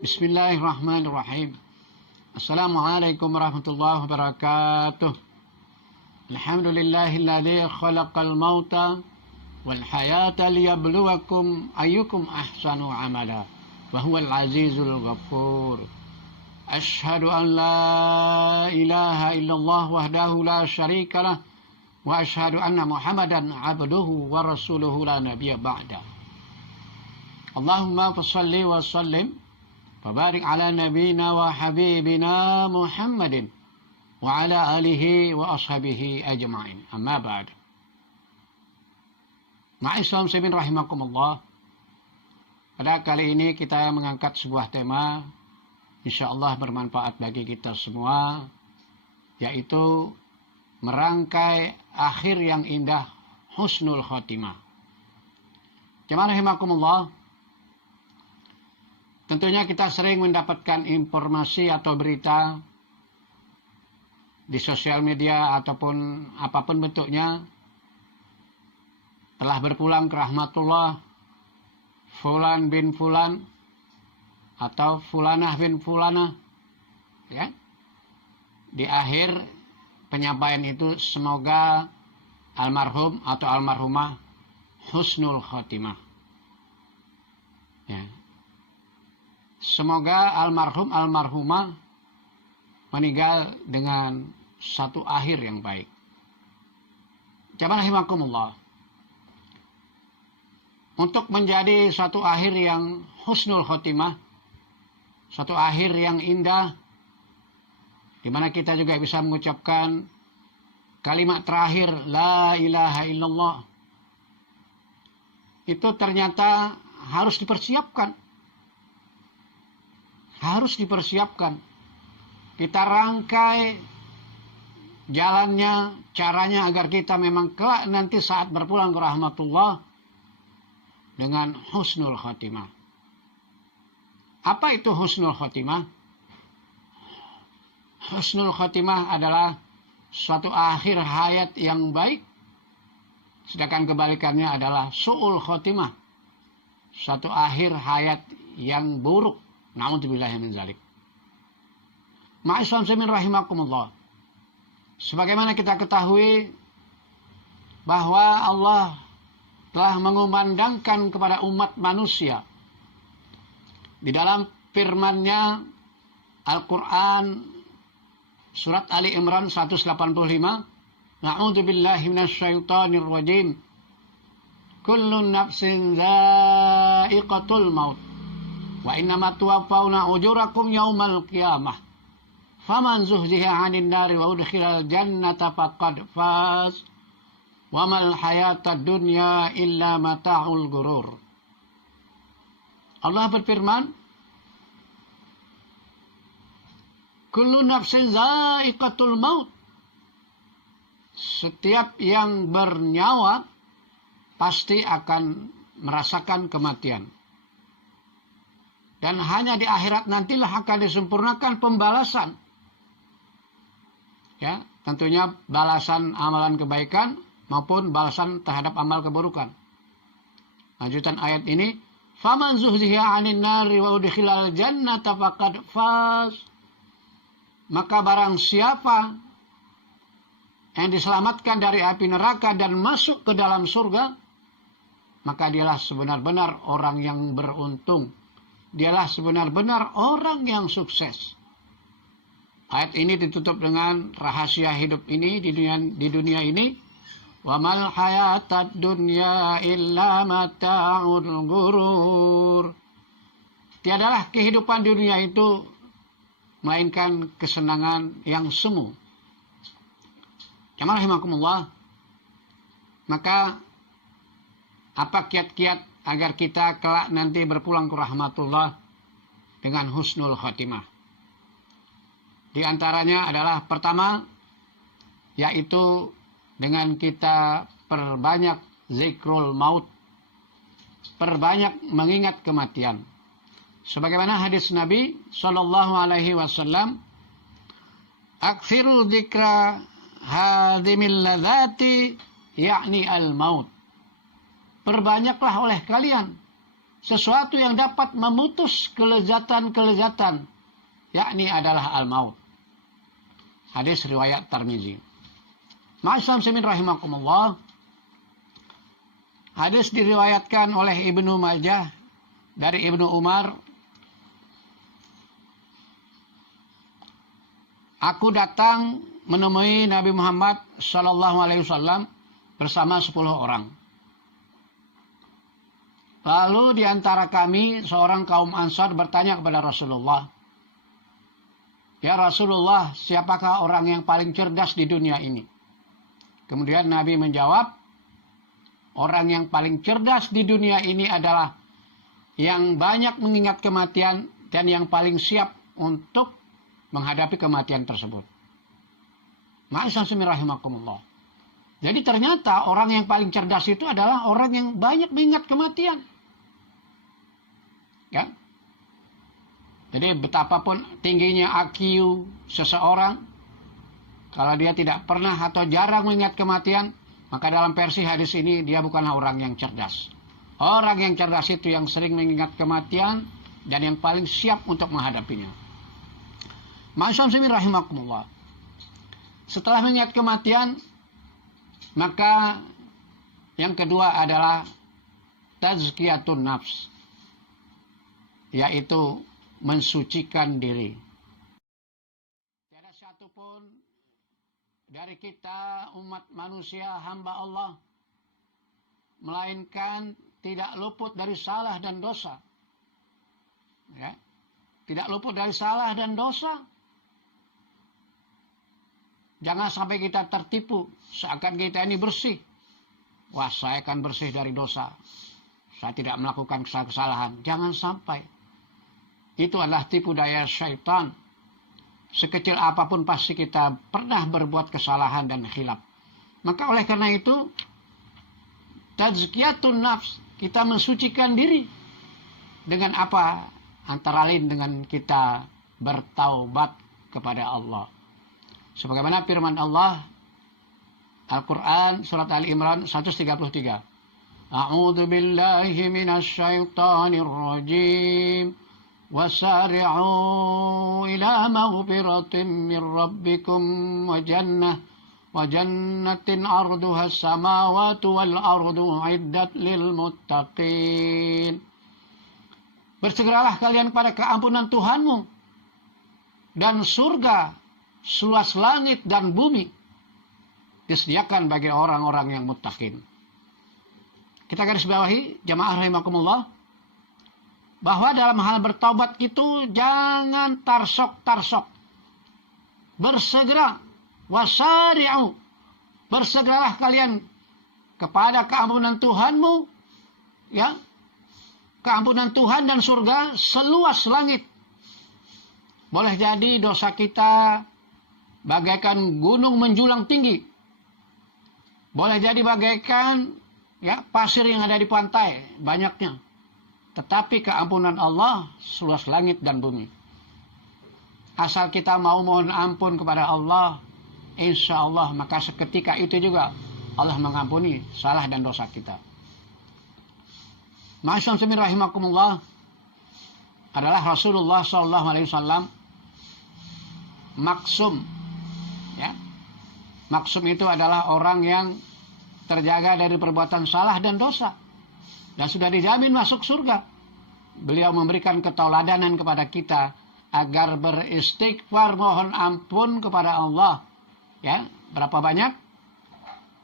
Bismillahirrahmanirrahim. Assalamualaikum warahmatullahi wabarakatuh. Alhamdulillahilladzi khalaqal mauta wal hayata liyabluwakum ayyukum ahsanu amala wa huwal azizul ghafur. Ashhadu an la ilaha illallah wahdahu la syarika lah wa ashhadu anna Muhammadan abduhu wa rasuluhu la nabiyya ba'da. Allahumma shalli wa sallim Fabarik ala nabina wa habibina Muhammadin wa ala alihi wa ashabihi ajma'in. Amma ba'd. Ma'islam muslimin rahimakumullah. Pada kali ini kita mengangkat sebuah tema insyaallah bermanfaat bagi kita semua, yaitu merangkai akhir yang indah, husnul khotimah. Jemaah rahimakumullah. Tentunya kita sering mendapatkan informasi atau berita di sosial media ataupun apapun bentuknya, telah berpulang ke rahmatullah Fulan bin Fulan atau Fulanah bin Fulanah, ya. Di akhir penyampaian itu semoga almarhum atau almarhumah husnul khotimah, ya. Semoga almarhum almarhumah meninggal dengan satu akhir yang baik. Jamaah rahimakumullah. Untuk menjadi satu akhir yang husnul khotimah, satu akhir yang indah, di mana kita juga bisa mengucapkan kalimat terakhir la ilaha illallah, itu ternyata harus dipersiapkan. Harus dipersiapkan. Kita rangkai jalannya, caranya agar kita memang kelak nanti saat berpulang ke rahmatullah dengan husnul khotimah. Apa itu husnul khotimah? Husnul khotimah adalah suatu akhir hayat yang baik, sedangkan kebalikannya adalah su'ul khotimah, suatu akhir hayat yang buruk. Na'udzubillahi min dzalik. Ma'islam muslimin rahimakumullah. Sebagaimana kita ketahui bahwa Allah telah mengumandangkan kepada umat manusia di dalam firman-Nya Al-Qur'an surat Ali Imran 185, Na'udzubillahi minasyaitonir rajim. Kullun nafsin dha'iqatul maut. Wa innama tuwaffawna ujurakum yaumal qiyamah. Faman zuhziha 'anil nari wa udkhilal jannata faqad faz. Wa mal hayatad dunya illa mata'ul ghurur. Allah berfirman, kullu nafsin dha'iqatul maut. Setiap yang bernyawa pasti akan merasakan kematian. Dan hanya di akhirat nantilah akan disempurnakan pembalasan. Ya, tentunya balasan amalan kebaikan maupun balasan terhadap amal keburukan. Lanjutan ayat ini, faman zuhziha 'anil nari wa udkhilal jannata faqad faz. Maka barang siapa yang diselamatkan dari api neraka dan masuk ke dalam surga, maka dialah sebenar-benar orang yang beruntung. Dialah sebenar-benar orang yang sukses. Ayat ini ditutup dengan rahasia hidup ini di dunia ini. Wa mal hayatad dunya illa mata'ul ghurur. Tiadalah kehidupan dunia itu melainkan kesenangan yang semu. Jamaah rahimakumullah. Maka apa kiat-kiat agar kita kelak nanti berpulang ke rahmatullah dengan husnul khotimah? Di antaranya adalah pertama, yaitu dengan kita perbanyak zikrul maut, perbanyak mengingat kematian. Sebagaimana hadis Nabi sallallahu alaihi wasallam, aktsiru dzikra hadimil ladzati yakni al maut. Perbanyaklah oleh kalian sesuatu yang dapat memutus kelezatan-kelezatan, yakni adalah al-maut. Hadis riwayat Tirmizi. Ma'asyiral muslimin rahimakumullah. Hadis diriwayatkan oleh Ibnu Majah dari Ibnu Umar. Aku datang menemui Nabi Muhammad sallallahu alaihi wasallam bersama 10 orang. Lalu di antara kami seorang kaum Ansar bertanya kepada Rasulullah, "Ya Rasulullah, siapakah orang yang paling cerdas di dunia ini?" Kemudian Nabi menjawab, "Orang yang paling cerdas di dunia ini adalah yang banyak mengingat kematian dan yang paling siap untuk menghadapi kematian tersebut." Ma'asyiral rahimakumullah. Jadi ternyata orang yang paling cerdas itu adalah orang yang banyak mengingat kematian. Ya. Jadi betapapun tingginya IQ seseorang, kalau dia tidak pernah atau jarang mengingat kematian, maka dalam versi hadis ini dia bukanlah orang yang cerdas. Orang yang cerdas itu yang sering mengingat kematian dan yang paling siap untuk menghadapinya. Ma'asyiral rahimakumullah. Setelah mengingat kematian, maka yang kedua adalah tazkiyatun nafs, yaitu mensucikan diri. Tiada satupun dari kita umat manusia hamba Allah melainkan tidak luput dari salah dan dosa. Ya. Tidak luput dari salah dan dosa. Jangan sampai kita tertipu seakan kita ini bersih. Wah, saya akan bersih dari dosa. Saya tidak melakukan kesalahan. Jangan sampai. Itu adalah tipu daya syaitan. Sekecil apapun pasti kita pernah berbuat kesalahan dan khilaf. Maka oleh karena itu, tazkiyatun nafs, kita mensucikan diri. Dengan apa? Antara lain dengan kita bertaubat kepada Allah. Sebagaimana firman Allah Al-Quran surat Al-Imran 133. A'udzu billahi minasy syaithanir rajim. Wasari'u ila maghfiratin min rabbikum wa jannatin 'arduha as-samawati wal ardu 'iddat lil muttaqin. Bersegeralah kalian pada keampunan Tuhanmu dan surga seluas langit dan bumi disediakan bagi orang-orang yang muttaqin. Kita garis bawahi, jamaah rahimakumullah, bahwa dalam hal bertaubat itu jangan tarsok-tarsok. Bersegera, wasari'u. Bersegeralah kalian kepada keampunan Tuhanmu, ya. Keampunan Tuhan dan surga seluas langit. Boleh jadi dosa kita bagaikan gunung menjulang tinggi. Boleh jadi bagaikan pasir yang ada di pantai, banyaknya. Tetapi keampunan Allah seluas langit dan bumi. Asal kita mau mohon ampun kepada Allah, insya Allah maka seketika itu juga Allah mengampuni salah dan dosa kita. Ma'asyiral rahimakumullah, adalah Rasulullah SAW maksum. Ya. Maksum itu adalah orang yang terjaga dari perbuatan salah dan dosa dan sudah dijamin masuk surga. Beliau memberikan ketauladanan kepada kita agar beristighfar mohon ampun kepada Allah. Ya, berapa banyak?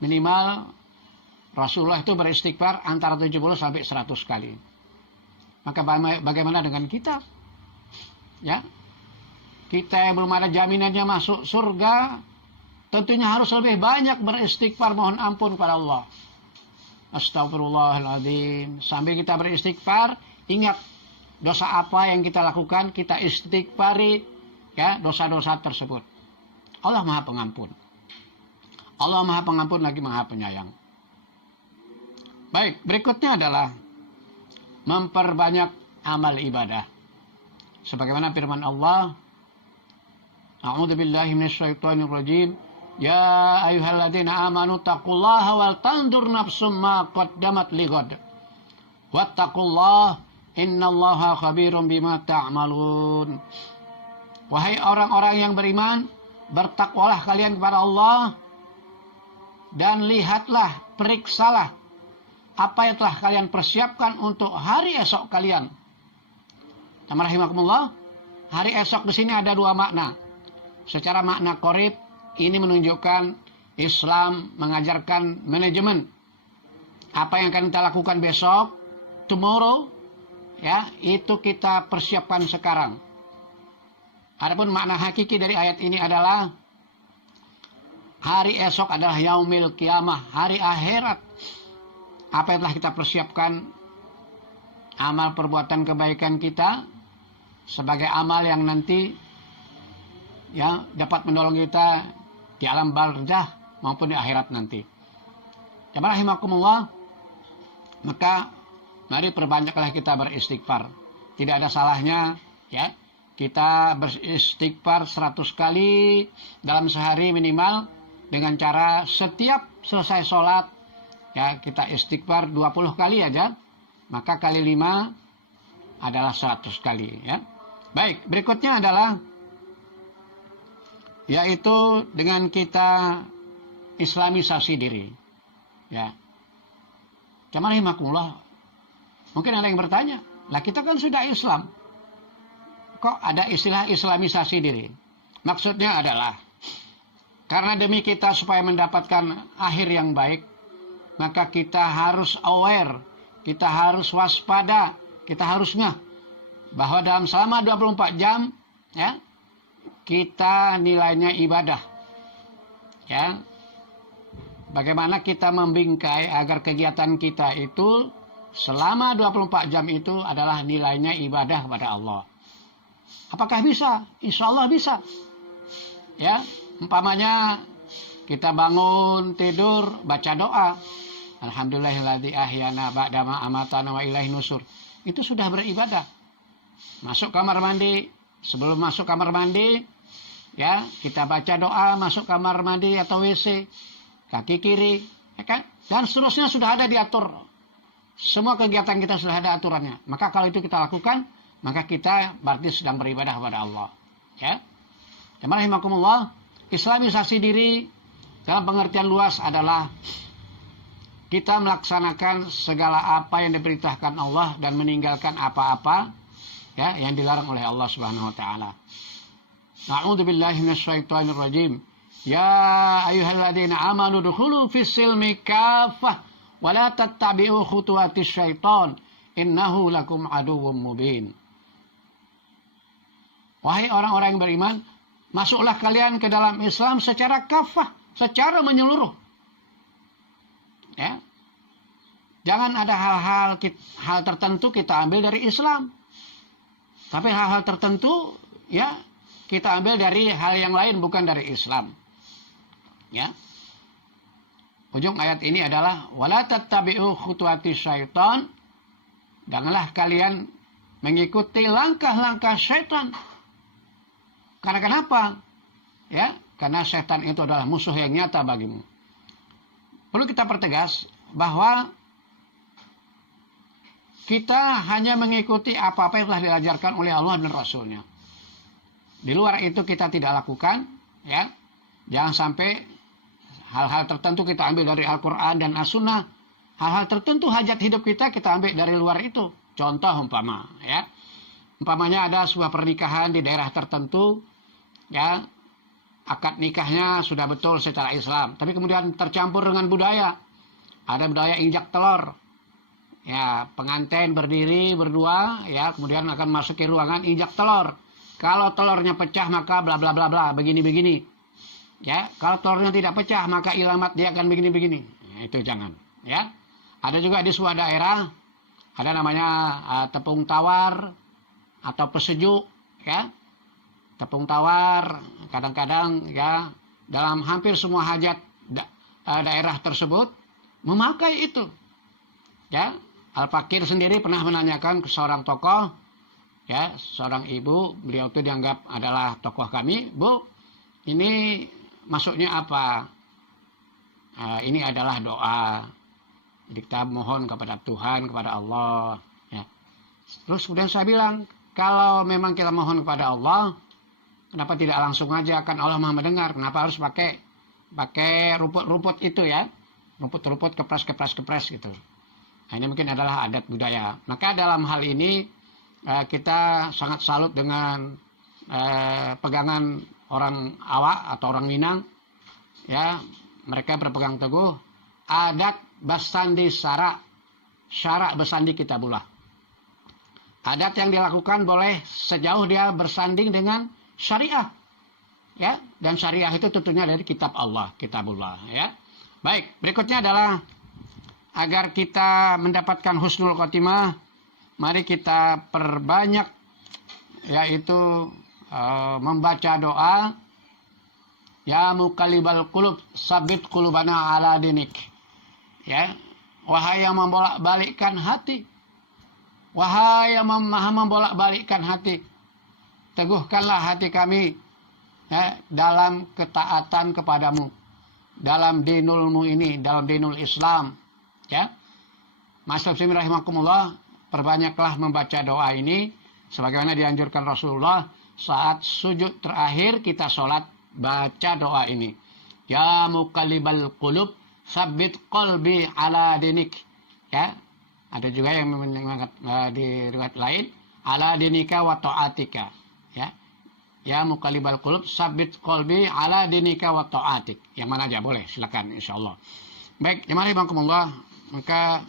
Minimal Rasulullah itu beristighfar antara 70 sampai 100 kali. Maka bagaimana dengan kita? Ya. Kita yang belum ada jaminannya masuk surga, tentunya harus lebih banyak beristighfar mohon ampun kepada Allah. Astagfirullahaladzim. Sambil kita beristighfar, ingat dosa apa yang kita lakukan, kita istighfari, ya, dosa-dosa tersebut. Allah Maha Pengampun. Allah Maha Pengampun lagi Maha Penyayang. Baik, berikutnya adalah memperbanyak amal ibadah. Sebagaimana firman Allah, A'udzu billahi minasyaitonir rajim. Ya ayyuhalladzina amanu taqullaha wal tanzur nafsum ma qaddamat lighad. Wattaqullaha Innallaha khabirum bima ta'malun. Wahai orang-orang yang beriman, bertakwalah kalian kepada Allah dan lihatlah, periksalah apa yang telah kalian persiapkan untuk hari esok kalian. Rahimakumullah, hari esok di sini ada dua makna. Secara makna qorib, ini menunjukkan Islam mengajarkan manajemen. Apa yang akan kita lakukan besok, tomorrow, ya, itu kita persiapkan sekarang. Adapun makna hakiki dari ayat ini adalah hari esok adalah yaumil kiamah, hari akhirat. Apa yang telah kita persiapkan, amal perbuatan kebaikan kita sebagai amal yang nanti ya dapat menolong kita di alam barzah maupun di akhirat nanti. Jamaah rahimakumullah, maka mari perbanyaklah kita beristighfar. Tidak ada salahnya ya kita beristighfar 100 kali dalam sehari minimal, dengan cara setiap selesai sholat ya kita istighfar 20 kali aja, maka kali 5 adalah 100 kali ya. Baik, berikutnya adalah yaitu dengan kita islamisasi diri ya. Jamaah rahimakumullah, mungkin ada yang bertanya, lah kita kan sudah Islam, kok ada istilah islamisasi diri? Maksudnya adalah karena demi kita supaya mendapatkan akhir yang baik, maka kita harus aware, kita harus waspada, kita harus ngeh bahwa dalam selama 24 jam ya kita nilainya ibadah. Ya. Bagaimana kita membingkai agar kegiatan kita itu selama 24 jam itu adalah nilainya ibadah kepada Allah. Apakah bisa? Insya Allah bisa. Ya, umpamanya kita bangun tidur baca doa, alhamdulillahilladzi ahyana ba'da ma amatana wa ilaihin nusur. Itu sudah beribadah. Masuk kamar mandi, sebelum masuk kamar mandi ya kita baca doa, masuk kamar mandi atau WC, kaki kiri, ya kan? Dan seterusnya sudah ada diatur. Semua kegiatan kita sudah ada aturannya. Maka kalau itu kita lakukan, maka kita berarti sedang beribadah kepada Allah. Ya. Jamaah rahimakumullah, islamisasi diri dalam pengertian luas adalah kita melaksanakan segala apa yang diperintahkan Allah dan meninggalkan apa-apa ya yang dilarang oleh Allah Subhanahu wa taala. A'udzubillahi minasyaitonir rajim. Ya ayyuhalladzina amanu dukhulu fis silmi kaffah wa la tattabi'u khutuwatis syaiton innahu lakum aduwwum mubin. Wahai orang-orang yang beriman, masuklah kalian ke dalam Islam secara kafah, secara menyeluruh. Ya. Jangan ada hal tertentu kita ambil dari Islam. Tapi hal-hal tertentu ya kita ambil dari hal yang lain, bukan dari Islam. Ya. Ujung ayat ini adalah wala tattabi'u khutuwatis syaitan. Janganlah kalian mengikuti langkah-langkah syaitan. Karena kenapa? Ya, karena setan itu adalah musuh yang nyata bagimu. Perlu kita pertegas bahwa kita hanya mengikuti apa-apa yang telah diajarkan oleh Allah dan Rasulnya. Di luar itu kita tidak lakukan, ya. Jangan sampai hal-hal tertentu kita ambil dari Al-Quran dan As-Sunnah. Hal-hal tertentu hajat hidup kita ambil dari luar itu. Contoh ya. Umpamanya ada sebuah pernikahan di daerah tertentu, ya. Akad nikahnya sudah betul secara Islam, tapi kemudian tercampur dengan budaya. Ada budaya injak telur. Ya, pengantin berdiri berdua, ya, kemudian akan masuk ke ruangan injak telur. Kalau telurnya pecah maka bla bla bla bla begini-begini. Ya, kalau telurnya tidak pecah maka ilamat dia akan begini-begini. Nah, itu jangan, ya. Ada juga di sebuah daerah ada namanya tepung tawar atau pesejuk, ya. Tepung tawar kadang-kadang ya dalam hampir semua hajat daerah tersebut memakai itu. Ya, Al-Fakir sendiri pernah menanyakan ke seorang tokoh, ya, seorang ibu, beliau itu dianggap adalah tokoh kami, Bu, ini maksudnya apa? Ini adalah doa. Kita mohon kepada Tuhan, kepada Allah. Ya. Terus kemudian saya bilang, kalau memang kita mohon kepada Allah, kenapa tidak langsung aja, kan Allah Maha mendengar, kenapa harus pakai rumput-rumput itu ya, rumput-rumput kepres gitu. Nah, ini mungkin adalah adat budaya. Maka dalam hal ini kita sangat salut dengan pegangan orang Awak atau orang Minang, ya, mereka berpegang teguh adat basandi syarak bersandi kitabullah. Adat yang dilakukan boleh sejauh dia bersanding dengan syariah, ya, dan syariah itu tentunya dari kitab Allah, kitabullah, ya. Baik, berikutnya adalah agar kita mendapatkan husnul khotimah, mari kita perbanyak, yaitu membaca doa, ya muqallibal qulub sabit qulubana ala dinik, ya, wahai yang membolak-balikkan hati, wahai yang maha membolak-balikkan hati, teguhkanlah hati kami, ya, dalam ketaatan kepadamu, dalam dinulmu ini, dalam dinul Islam, ya. Ma'asyiral rahimakumullah, perbanyaklah membaca doa ini sebagaimana dianjurkan Rasulullah saat sujud terakhir kita sholat, baca doa ini. Ya muqallibal qulub sabbit qalbi ala dinik, ya. Ada juga yang mengangkat di riwayat lain ala dinika wa ta'atika, ya. Ya muqallibal qulub sabbit qalbi ala dinika wa ta'atik. Yang mana aja boleh, silakan insyaallah. Baik, jemaah rahimakumullah, maka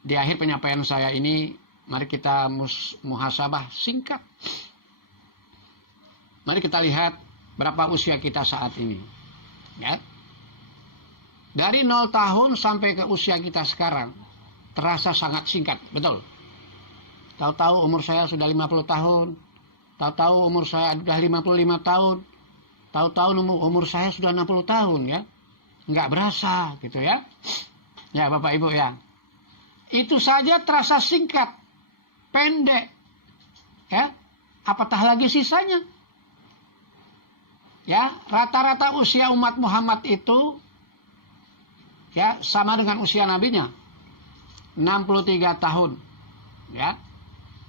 di akhir penyampaian saya ini mari kita muhasabah singkat. Mari kita lihat berapa usia kita saat ini, ya. Dari 0 tahun sampai ke usia kita sekarang terasa sangat singkat, betul. Tahu-tahu umur saya sudah 50 tahun, tahu-tahu umur saya sudah 55 tahun, tahu-tahu umur saya sudah 60 tahun, ya. Nggak berasa gitu, ya. Ya Bapak Ibu, ya. Itu saja terasa singkat, pendek, ya. Apatah lagi sisanya. Ya, rata-rata usia umat Muhammad itu, ya, sama dengan usia nabinya, 63 tahun, ya.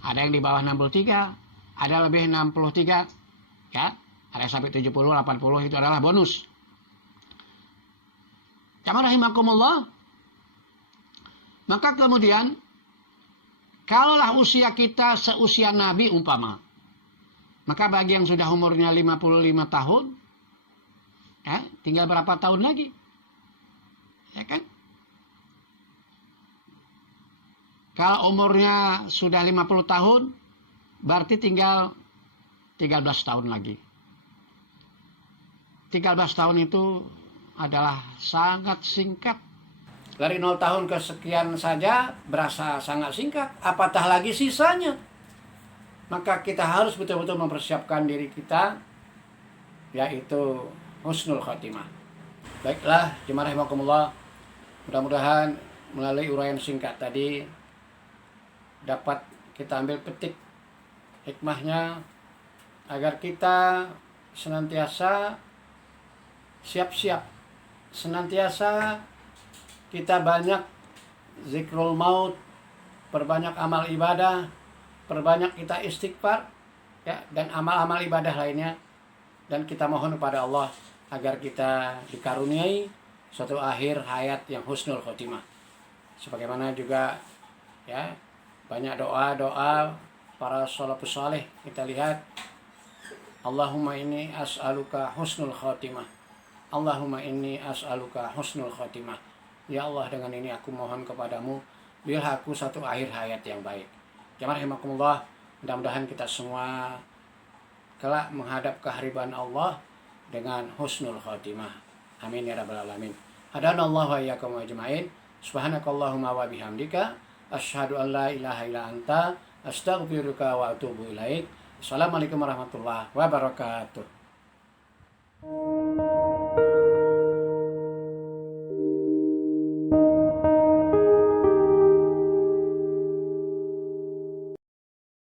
Ada yang di bawah 63, ada lebih 63, ya. Ada yang sampai 70, 80, itu adalah bonus. Jamaah rahimakumullah. Maka kemudian, kalaulah usia kita seusia Nabi umpama, maka bagi yang sudah umurnya 55 tahun, ya, tinggal berapa tahun lagi? Ya kan? Kalau umurnya sudah 50 tahun, berarti tinggal 13 tahun lagi. 13 tahun itu adalah sangat singkat. Dari 0 tahun ke sekian saja berasa sangat singkat. Apatah lagi sisanya. Maka kita harus betul-betul mempersiapkan diri kita, yaitu husnul khotimah. Baiklah, jemaah rahimakumullah, mudah-mudahan melalui uraian singkat tadi dapat kita ambil petik hikmahnya, agar kita senantiasa siap-siap, senantiasa kita banyak zikrul maut, perbanyak amal ibadah, perbanyak kita istighfar, ya, dan amal-amal ibadah lainnya, dan kita mohon kepada Allah agar kita dikaruniai suatu akhir hayat yang husnul khotimah. Sebagaimana juga, ya, banyak doa-doa para salafus saleh kita lihat, Allahumma inni as'aluka husnul khotimah, Allahumma inni as'aluka husnul khotimah. Ya Allah, dengan ini aku mohon kepadamu, biarlah aku satu akhir hayat yang baik. Jamaah rahimakumullah, mudah-mudahan kita semua kelak menghadap kehariban Allah dengan husnul khotimah. Amin ya rabbal alamin. Hadanallahu wa iyyakum ajmain. Subhanakallahumma wa bihamdika asyhadu an la ilaha illa anta astaghfiruka wa atubu ilaik. Assalamualaikum warahmatullahi wabarakatuh.